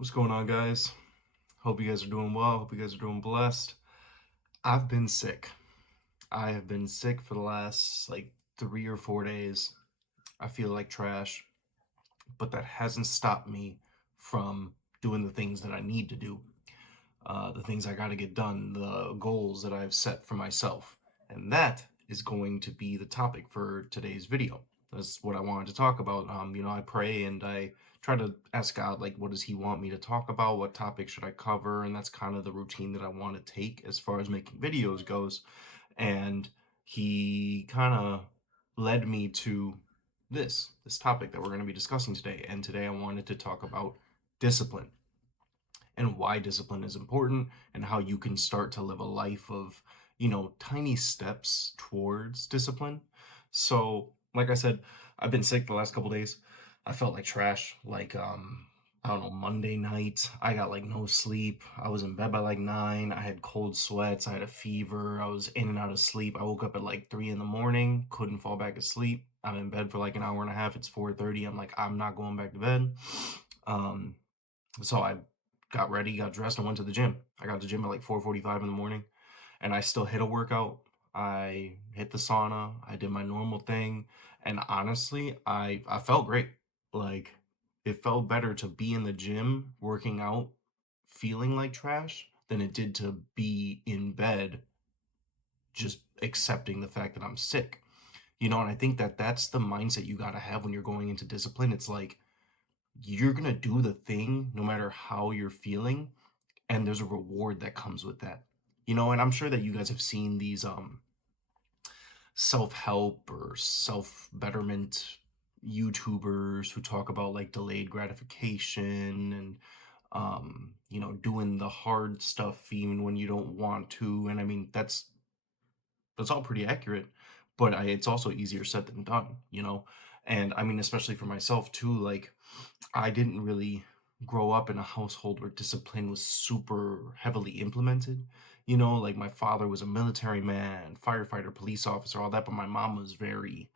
What's going on, guys? Hope you guys are doing well. Hope you guys are doing blessed. I've been sick. I have been sick for the last like 3 or 4 days. I feel like trash, but that hasn't stopped me from doing the things that I need to do, the things I got to get done, the goals that I've set for myself. And that is going to be the topic for today's video. That's what I wanted to talk about. I pray and I try to ask God, like, what does He want me to talk about? What topic should I cover? And that's kind of the routine that I want to take as far as making videos goes. And He kind of led me to this topic that we're going to be discussing today. And today I wanted to talk about discipline and why discipline is important and how you can start to live a life of, tiny steps towards discipline. So, like I said, I've been sick the last couple days. I felt like trash. I don't know, Monday night, I got like no sleep. I was in bed by like 9. I had cold sweats. I had a fever. I was in and out of sleep. I woke up at like 3 in the morning, couldn't fall back asleep. I'm in bed for like an hour and a half. It's 4:30. I'm like, I'm not going back to bed. Um, so I got ready, got dressed, and went to the gym. I got to the gym at like 4:45 in the morning, and I still hit a workout. I hit the sauna. I did my normal thing, and honestly, I felt great. Like it felt better to be in the gym working out, feeling like trash, than it did to be in bed just accepting the fact that I'm sick. And I think that that's the mindset you got to have when you're going into discipline. It's like you're going to do the thing no matter how you're feeling, and there's a reward that comes with that. And I'm sure that you guys have seen these self-help or self-betterment YouTubers who talk about like delayed gratification and doing the hard stuff even when you don't want to. And I mean, that's all pretty accurate, but it's also easier said than done. And I mean, especially for myself too, like I didn't really grow up in a household where discipline was super heavily implemented. Like my father was a military man, firefighter, police officer, all that, but my mom was very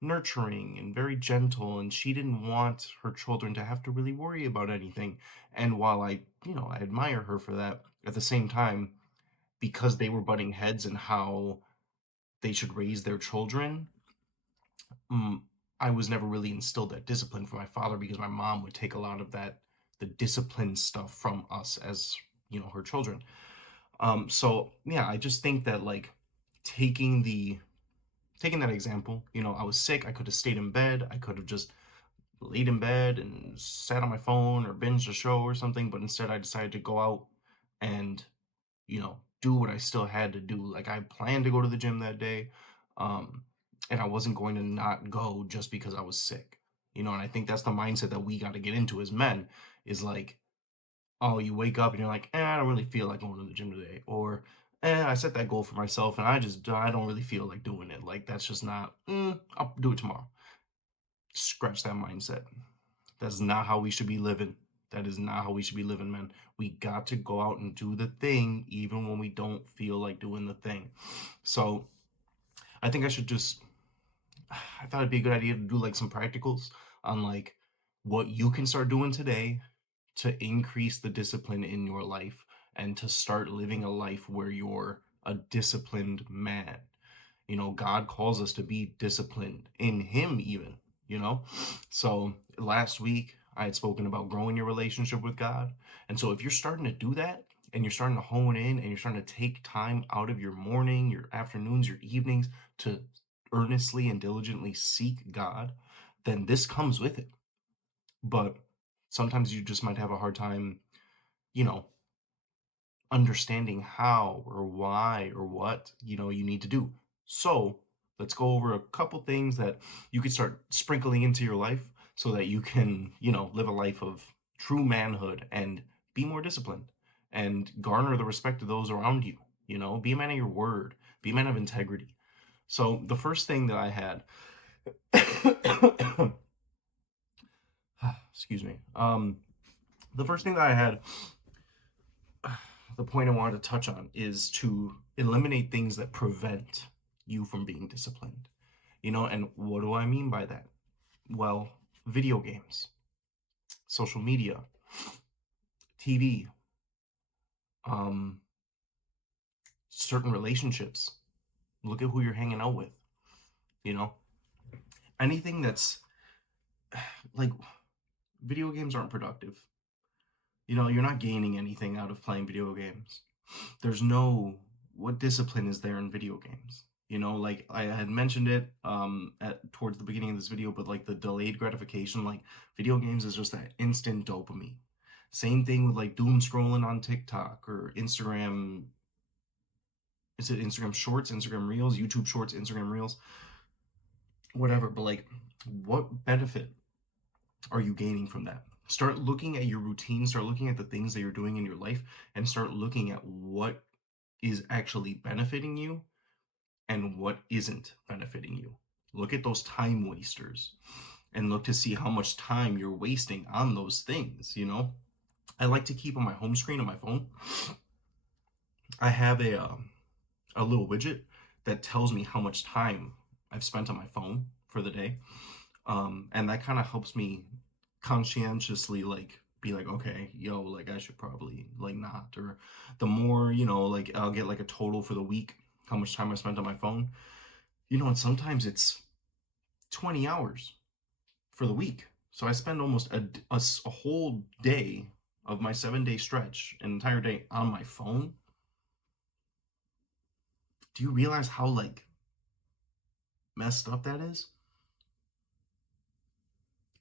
nurturing and very gentle, and she didn't want her children to have to really worry about anything. And while I admire her for that, at the same time, because they were butting heads and how they should raise their children, mm, I was never really instilled that discipline from my father because my mom would take a lot of the discipline stuff from us as, her children. So yeah, I just think that like taking the taking that example, I was sick, I could have stayed in bed, I could have just laid in bed and sat on my phone or binged a show or something, but instead I decided to go out and, do what I still had to do. Like I planned to go to the gym that day. Um, and I wasn't going to not go just because I was sick. And I think that's the mindset that we got to get into as men is like, oh, you wake up and you're like, I don't really feel like going to the gym today. Or, I set that goal for myself and I don't really feel like doing it. Like, that's just not, I'll do it tomorrow. Scratch that mindset. That's not how we should be living. That is not how we should be living, man. We got to go out and do the thing even when we don't feel like doing the thing. So I think I thought it'd be a good idea to do like some practicals on like what you can start doing today to increase the discipline in your life and to start living a life where you're a disciplined man. God calls us to be disciplined in Him, even, you know? So last week, I had spoken about growing your relationship with God. And so if you're starting to do that and you're starting to hone in and you're starting to take time out of your morning, your afternoons, your evenings to earnestly and diligently seek God, then this comes with it. But sometimes you just might have a hard time, you know, understanding how or why or what you need to do. So let's go over a couple things that you can start sprinkling into your life so that you can live a life of true manhood and be more disciplined and garner the respect of those around you. Be a man of your word, be a man of integrity. So the first thing that I had excuse me, the first thing that I had, the point I wanted to touch on is to eliminate things that prevent you from being disciplined. And what do I mean by that? Well, video games, social media, TV, um, certain relationships. Look at who you're hanging out with. You know, anything that's like video games aren't productive. You're not gaining anything out of playing video games. There's no what discipline is there in video games? Like I had mentioned it at towards the beginning of this video, but like the delayed gratification, like video games is just that instant dopamine. Same thing with like doom scrolling on TikTok or Instagram. Is it Instagram Shorts, Instagram Reels, YouTube Shorts, Instagram Reels, whatever? But like, what benefit are you gaining from that? Start looking at your routine, start looking at the things that you're doing in your life, and start looking at what is actually benefiting you and what isn't benefiting you. Look at those time wasters and look to see how much time you're wasting on those things. I like to keep on my home screen on my phone. I have a little widget that tells me how much time I've spent on my phone for the day. And that kind of helps me conscientiously like be like, okay, yo, like I should probably like not, or the more, like I'll get like a total for the week, how much time I spent on my phone, and sometimes it's 20 hours for the week. So I spend almost a whole day of my 7-day stretch, an entire day on my phone. Do you realize how like messed up that is?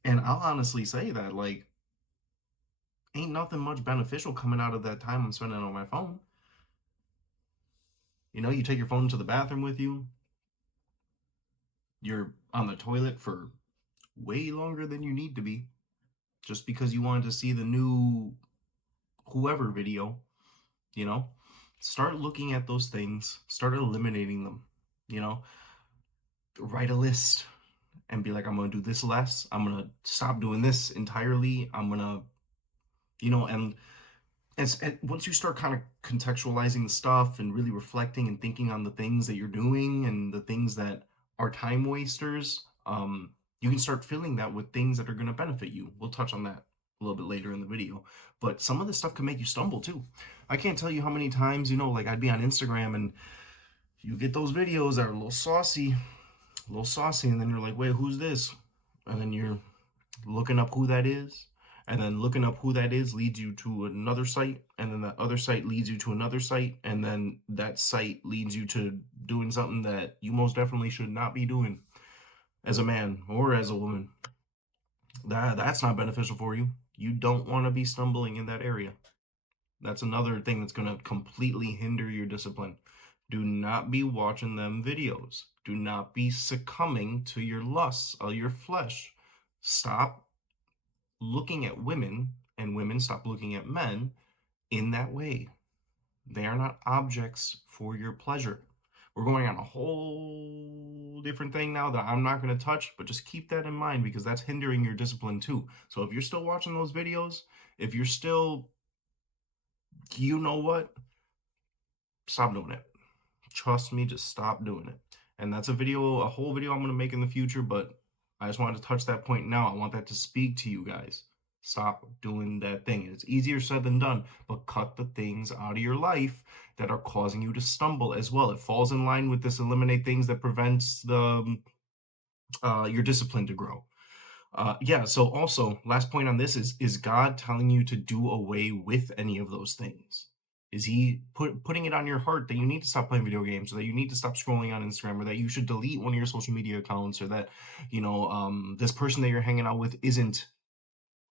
And I'll honestly say that like ain't nothing much beneficial coming out of that time I'm spending on my phone. You take your phone to the bathroom with you, you're on the toilet for way longer than you need to be just because you wanted to see the new whoever video, you know? Start looking at those things, start eliminating them, you know? Write a list and be like, I'm gonna do this less, I'm gonna stop doing this entirely, I'm gonna, and and once you start kind of contextualizing the stuff and really reflecting and thinking on the things that you're doing and the things that are time wasters, you can start filling that with things that are going to benefit you. We'll touch on that a little bit later in the video, but some of this stuff can make you stumble too. I can't tell you how many times, like I'd be on Instagram and you get those videos that are a little saucy, and then you're like, wait, who's this? And then you're looking up who that is, and then looking up who that is leads you to another site, and then that other site leads you to another site, and then that site leads you to doing something that you most definitely should not be doing as a man or as a woman. That's not beneficial for you. You don't want to be stumbling in that area. That's another thing that's going to completely hinder your discipline. Do not be watching them videos. Do not be succumbing to your lusts of your flesh. Stop looking at women, and women stop looking at men in that way. They are not objects for your pleasure. We're going on a whole different thing now that I'm not going to touch, but just keep that in mind because that's hindering your discipline too. So if you're still watching those videos, if you're still, you know what, stop doing it. Trust me, just stop doing it. And that's a whole video I'm going to make in the future, but I just wanted to touch that point now. I want that to speak to you guys. Stop doing that thing. It's easier said than done, but cut the things out of your life that are causing you to stumble as well. It falls in line with this eliminate things that prevents your discipline to grow. Yeah, so also, last point on this is God telling you to do away with any of those things? Is he putting it on your heart that you need to stop playing video games, or that you need to stop scrolling on Instagram, or that you should delete one of your social media accounts, or that, this person that you're hanging out with isn't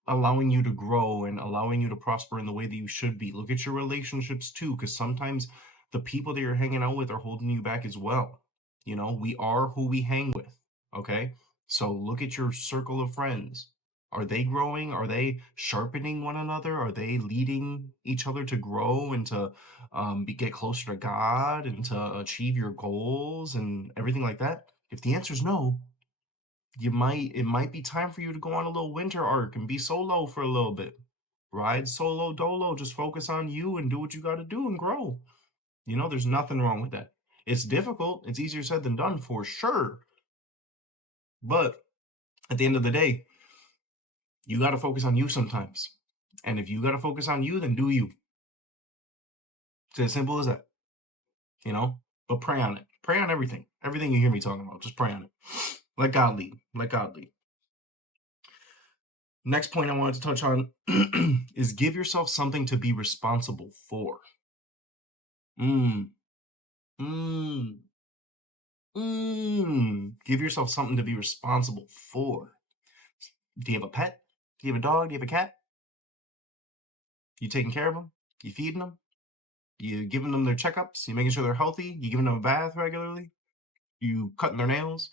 allowing you to grow and allowing you to prosper in the way that you should be? Look at your relationships too, because sometimes the people that you're hanging out with are holding you back as well. We are who we hang with, okay? So look at your circle of friends. Are they growing? Are they sharpening one another? Are they leading each other to grow and to get closer to God and to achieve your goals and everything like that? If the answer is no, it might be time for you to go on a little winter arc and be solo for a little bit. Ride solo dolo, just focus on you and do what you got to do and grow. There's nothing wrong with that. It's difficult. It's easier said than done for sure. But at the end of the day, you got to focus on you sometimes. And if you got to focus on you, then do you. It's as simple as that, you know? But pray on it. Pray on everything. Everything you hear me talking about, just pray on it. Let God lead. Let God lead. Next point I wanted to touch on is give yourself something to be responsible for. Mm, mm, Give yourself something to be responsible for. Do you have a pet? Do you have a dog? Do you have a cat? You taking care of them? You feeding them? You giving them their checkups? You making sure they're healthy? You giving them a bath regularly? You cutting their nails?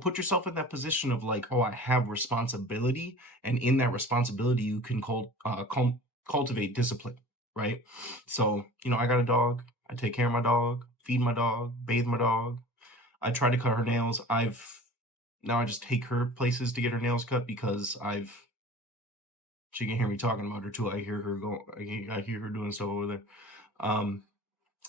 Put yourself in that position of like, oh, I have responsibility, and in that responsibility, you can cultivate discipline, right? So, I got a dog. I take care of my dog, feed my dog, bathe my dog. I try to cut her nails. Now I just take her places to get her nails cut because she can hear me talking about her too. I hear her go. I hear her doing stuff over there. Um,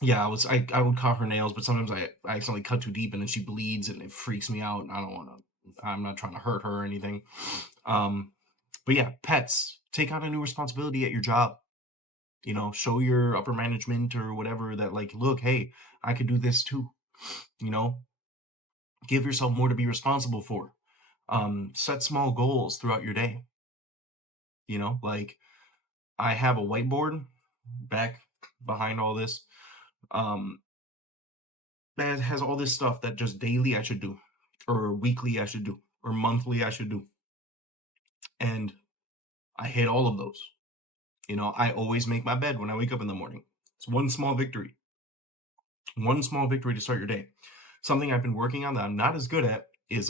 yeah, I would cut her nails, but sometimes I accidentally cut too deep and then she bleeds and it freaks me out. And I don't want to. I'm not trying to hurt her or anything. But yeah, pets, take on a new responsibility at your job. Show your upper management or whatever that, like, look, hey, I could do this too. You know, give yourself more to be responsible for. Set small goals throughout your day. Like, I have a whiteboard back behind all this. That has all this stuff that just daily I should do, or weekly I should do, or monthly I should do. And I hit all of those. I always make my bed when I wake up in the morning. It's one small victory. One small victory to start your day. Something I've been working on that I'm not as good at is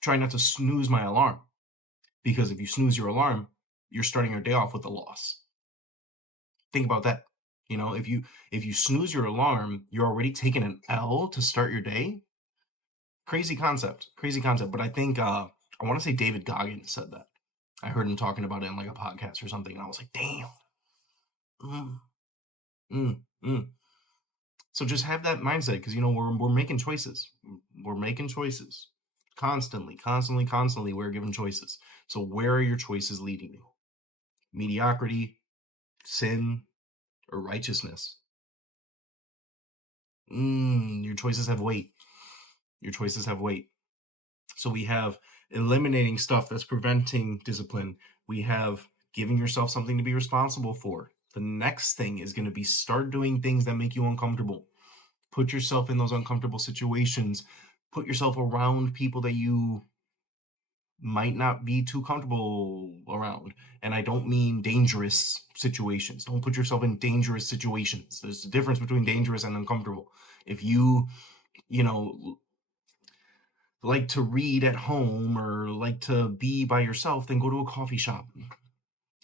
trying not to snooze my alarm. Because if you snooze your alarm, you're starting your day off with a loss. Think about that. If you snooze your alarm, you're already taking an L to start your day. Crazy concept. But I think I want to say David Goggins said that. I heard him talking about it in like a podcast or something, and I was like, damn. Mm, mm, mm. So just have that mindset, because we're making choices. We're making choices constantly, constantly, constantly. We're given choices. So where are your choices leading you? Mediocrity, sin, or righteousness? Your choices have weight. Your choices have weight. So we have eliminating stuff that's preventing discipline. We have giving yourself something to be responsible for. The next thing is going to be start doing things that make you uncomfortable. Put yourself in those uncomfortable situations. Put yourself around people that you might not be too comfortable around. And I don't mean dangerous situations. Don't put yourself in dangerous situations. There's a difference between dangerous and uncomfortable. If you know, like to read at home or like to be by yourself, then go to a coffee shop.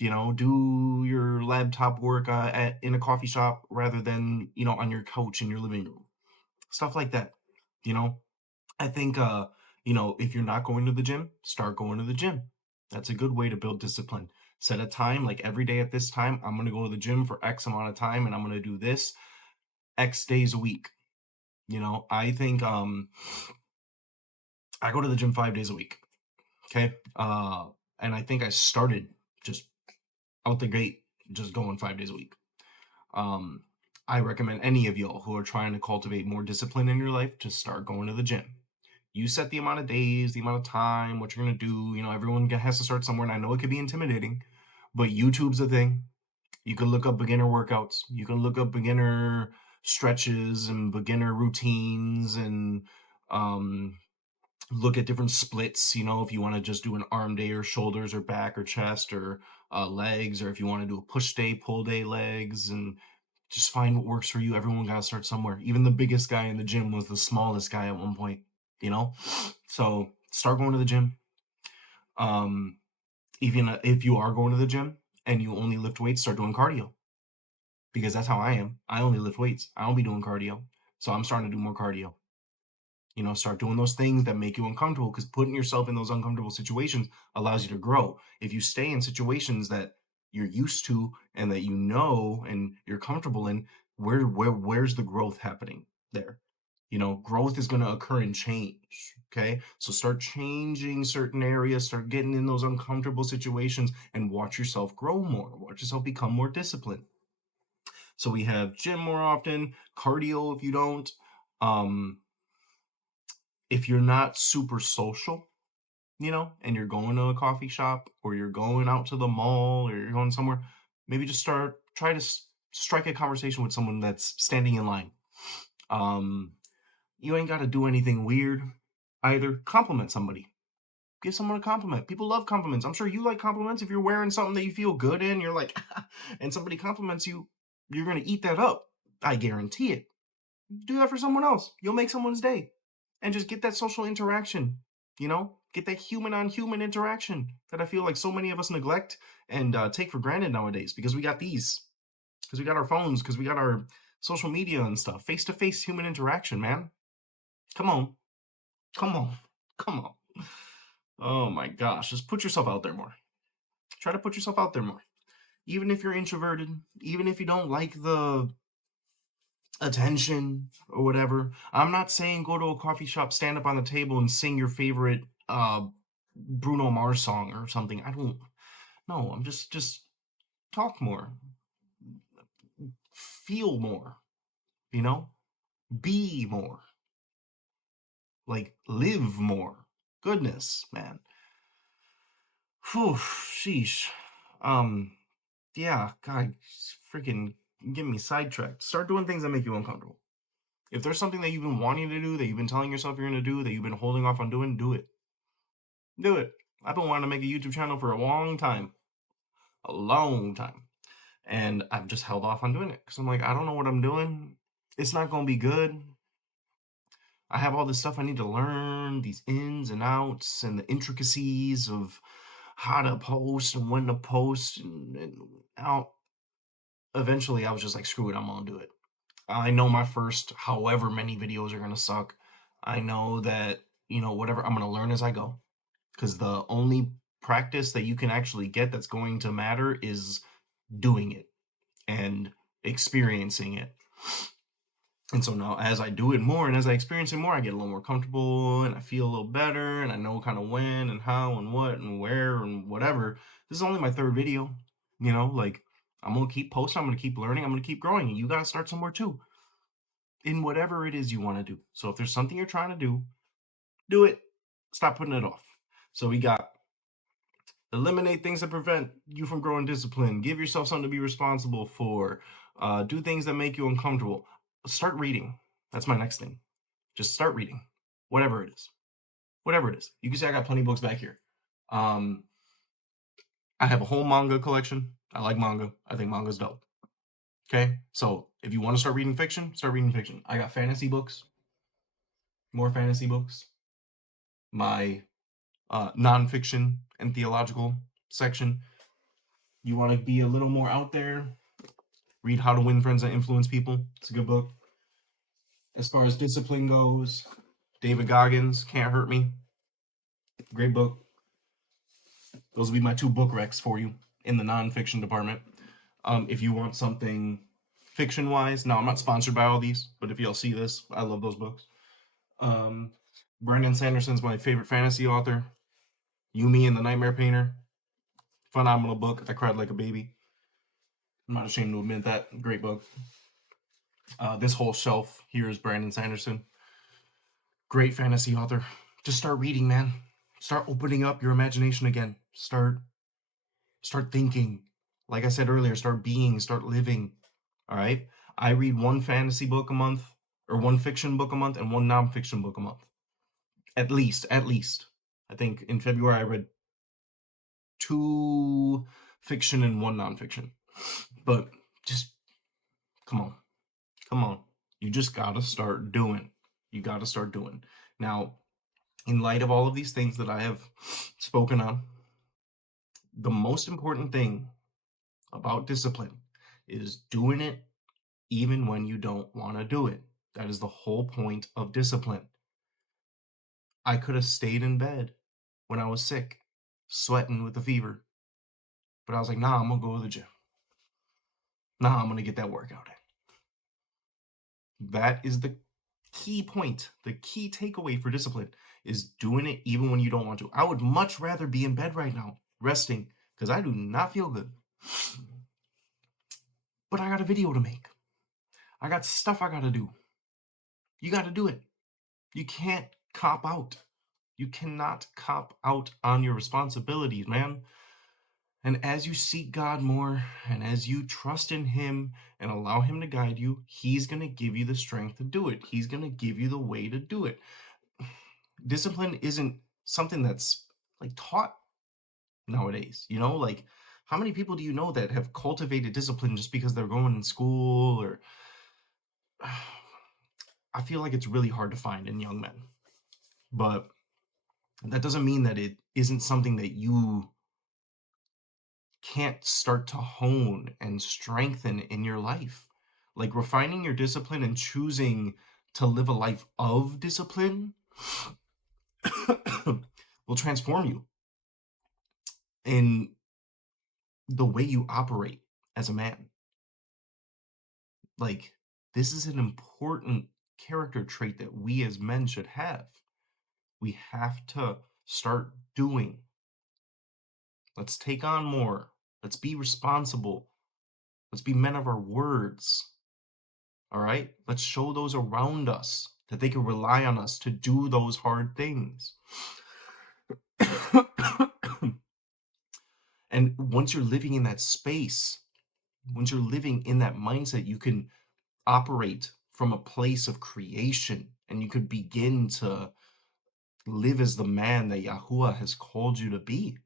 Do your laptop work in a coffee shop rather than on your couch in your living room. Stuff like that. You know, I think if you're not going to the gym, start going to the gym. That's a good way to build discipline. Set a time, like every day at this time, I'm going to go to the gym for X amount of time and I'm going to do this X days a week. I think I go to the gym 5 days a week. Okay. And I think I started just out the gate, just going 5 days a week. I recommend any of y'all who are trying to cultivate more discipline in your life to start going to the gym. You set the amount of days, the amount of time, what you're going to do. Everyone has to start somewhere, and I know it could be intimidating, but YouTube's a thing. You can look up beginner workouts. You can look up beginner stretches and beginner routines and look at different splits. If you want to just do an arm day or shoulders or back or chest or legs, or if you want to do a push day, pull day, legs, and just find what works for you. Everyone got to start somewhere. Even the biggest guy in the gym was the smallest guy at one point, So start going to the gym. Even if you are going to the gym and you only lift weights, start doing cardio. Because that's how I am. I only lift weights. I don't be doing cardio. So I'm starting to do more cardio. Start doing those things that make you uncomfortable, because putting yourself in those uncomfortable situations allows you to grow. If you stay in situations that you're used to and that and you're comfortable in, where's the growth happening there? Growth is going to occur in change. Okay, so start changing certain areas, start getting in those uncomfortable situations, and watch yourself grow more, watch yourself become more disciplined. So we have gym more often, cardio if you don't. Um, if you're not super social, and you're going to a coffee shop or you're going out to the mall or you're going somewhere, maybe just try to strike a conversation with someone that's standing in line. Um, you ain't got to do anything weird either. Compliment somebody. Give someone a compliment. People love compliments. I'm sure you like compliments. If you're wearing something that you feel good in, you're like, and somebody compliments you, you're going to eat that up. I guarantee it. Do that for someone else. You'll make someone's day. And just get that social interaction, Get that human on human interaction that I feel like so many of us neglect and take for granted nowadays because we got because we got our phones, because we got our social media and stuff. Face to face human interaction, man. Come on. Come on. Come on. Oh my gosh. Just put yourself out there more. Try to put yourself out there more. Even if you're introverted, even if you don't like the attention or whatever. I'm not saying go to a coffee shop, stand up on the table, and sing your favorite Bruno Mars song or something. I don't know. I'm just talk more, feel more, you know, be more, like live more. Goodness, man. Whew, sheesh. Um, yeah, God, freaking get me sidetracked. Start doing things that make you uncomfortable. If there's something that you've been wanting to do, that you've been telling yourself you're going to do, that you've been holding off on doing, do it. Do it. I've been wanting to make a YouTube channel for a long time. A long time. And I've just held off on doing it because I'm like, I don't know what I'm doing. It's not going to be good. I have all this stuff I need to learn, these ins and outs and the intricacies of how to post and when to post. And out. Eventually, I was just like, screw it, I'm going to do it. I know my first however many videos are going to suck. I know that, whatever, I'm going to learn as I go. Because the only practice that you can actually get that's going to matter is doing it and experiencing it. And so now as I do it more and as I experience it more, I get a little more comfortable and I feel a little better and I know kind of when and how and what and where and whatever. This is only my third video, like I'm going to keep posting, I'm going to keep learning, I'm going to keep growing. And you got to start somewhere too in whatever it is you want to do. So if there's something you're trying to do it. Stop putting it off. So we got eliminate things that prevent you from growing discipline. Give yourself something to be responsible for. Do things that make you uncomfortable. Start reading. That's my next thing. Just start reading. Whatever it is. Whatever it is. You can say I got plenty of books back here. I have a whole manga collection. I like manga. I think manga's dope. Okay? So if you want to start reading fiction, start reading fiction. I got fantasy books. More fantasy books. My nonfiction and theological section. You want to be a little more out there, read How to Win Friends and Influence People. It's a good book. As far as discipline goes, David Goggins, Can't Hurt Me. Great book. Those will be my two book recs for you in the nonfiction department. If you want something fiction wise, now I'm not sponsored by all these, but if y'all see this, I love those books. Brandon Sanderson's my favorite fantasy author. Yumi and the Nightmare Painter. Phenomenal book. I cried like a baby. I'm not ashamed to admit that. Great book. This whole shelf here is Brandon Sanderson. Great fantasy author. Just start reading, man. Start opening up your imagination again. Start thinking. Like I said earlier, start being, start living. All right? I read one fantasy book a month, or one fiction book a month, and one nonfiction book a month. At least. I think in February I read 2 fiction and 1 nonfiction. But just come on. You just gotta start doing. You gotta start doing. Now, in light of all of these things that I have spoken on, the most important thing about discipline is doing it even when you don't want to do it. That is the whole point of discipline. I could have stayed in bed when I was sick, sweating with a fever, but I was like, nah, I'm gonna go to the gym. Nah, I'm gonna get that workout in. That is the key point, the key takeaway for discipline is doing it even when you don't want to. I would much rather be in bed right now, resting, because I do not feel good. But I got a video to make. I got stuff I got to do. You got to do it. You can't cop out. You cannot cop out on your responsibilities, man. And as you seek God more and as you trust in Him and allow Him to guide you, He's going to give you the strength to do it. He's going to give you the way to do it. Discipline isn't something that's like taught nowadays, you know? Like, how many people do you know that have cultivated discipline just because they're going in school or. I feel like it's really hard to find in young men. But that doesn't mean that it isn't something that you can't start to hone and strengthen in your life. Like refining your discipline and choosing to live a life of discipline will transform you in the way you operate as a man. Like, this is an important character trait that we as men should have. We have to start doing. Let's take on more. Let's be responsible. Let's be men of our words. All right? Let's show those around us that they can rely on us to do those hard things. And once you're living in that space, once you're living in that mindset, you can operate from a place of creation and you could begin to live as the man that Yahuwah has called you to be.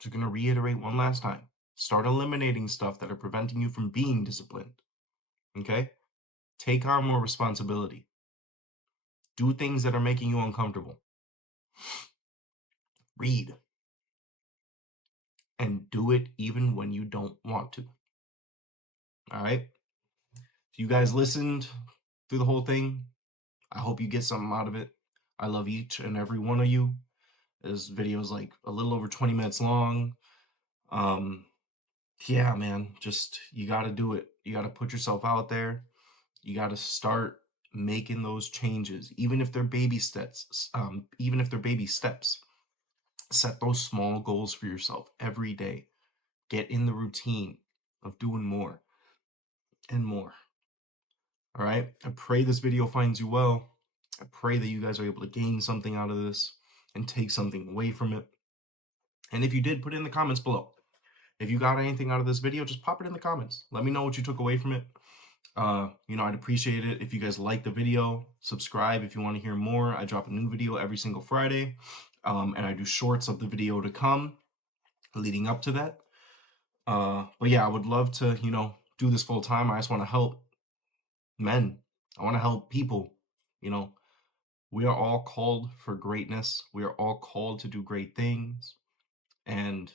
Just going to reiterate one last time. Start eliminating stuff that are preventing you from being disciplined. Okay? Take on more responsibility. Do things that are making you uncomfortable. Read. And do it even when you don't want to. All right? If you guys listened through the whole thing, I hope you get something out of it. I love each and every one of you. This video is like a little over 20 minutes long. Yeah, man, just you got to do it. You got to put yourself out there. You got to start making those changes, even if they're baby steps. Set those small goals for yourself every day. Get in the routine of doing more and more. All right. I pray this video finds you well. I pray that you guys are able to gain something out of this and take something away from it. And if you did, put it in the comments below. If you got anything out of this video, just pop it in the comments. Let me know what you took away from it. I'd appreciate it if you guys like the video. Subscribe if you want to hear more. I drop a new video every single Friday, and I do shorts of the video to come leading up to that. But yeah, I would love to, do this full time. I just want to help men. I want to help people. We are all called for greatness. We are all called to do great things, and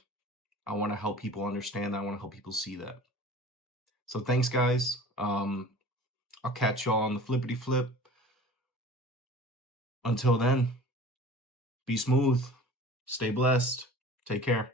I want to help people understand that. I want to help people see that. So thanks, guys. I'll catch y'all on the flippity flip. Until then, be smooth, stay blessed, take care.